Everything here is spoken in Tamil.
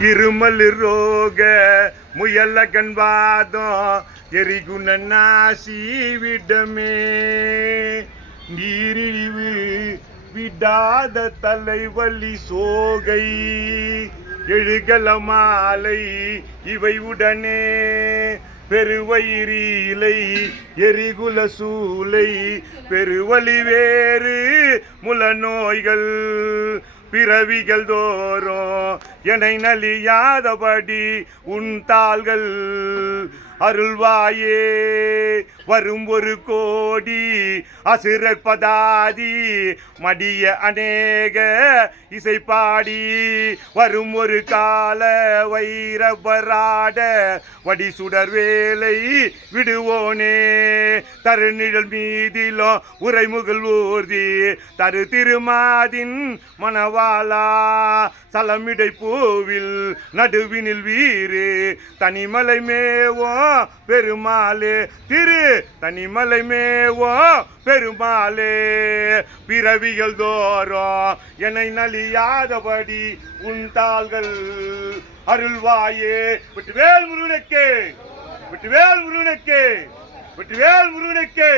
இருமல் ரோக முயல கண்வாதம் எரிகுண நாசி விடமே நீரிழிவு விடாத தலைவலி சோகை எழுகல மாலை இவை உடனே பெருவயிரிலை எரிகுல சூலை பெருவலி வேறு முல நோய்கள் பிறவிகள் தோறும் என்னை நலியாதபடி உன் தாள்கள் அருள்வாயே வரும் ஒரு கோடி அசுரர் பதாதி மடிய அநேக இசை பாடி வரும் ஒரு கால வைரபராட வடி சுடர் வேலை விடுவோனே தருநிழல் மீதிலோ உரைமுகல் ஊர்தி தரு திருமாதின் மணவாளா சலமிடை பூவில் நடுவினில் வீறு தனிமலை மேவோ பெருமாளே திரு தனிமலை மேவோ பெருமாளே பிறவிகள் தோறும் என்னை நலியாதபடி உன் தாள்கள் அருள்வாயே வெற்றிவேல் முருகனுக்கு வெற்றிவேல் முருகனுக்கு வெற்றிவேல் முருகனுக்கு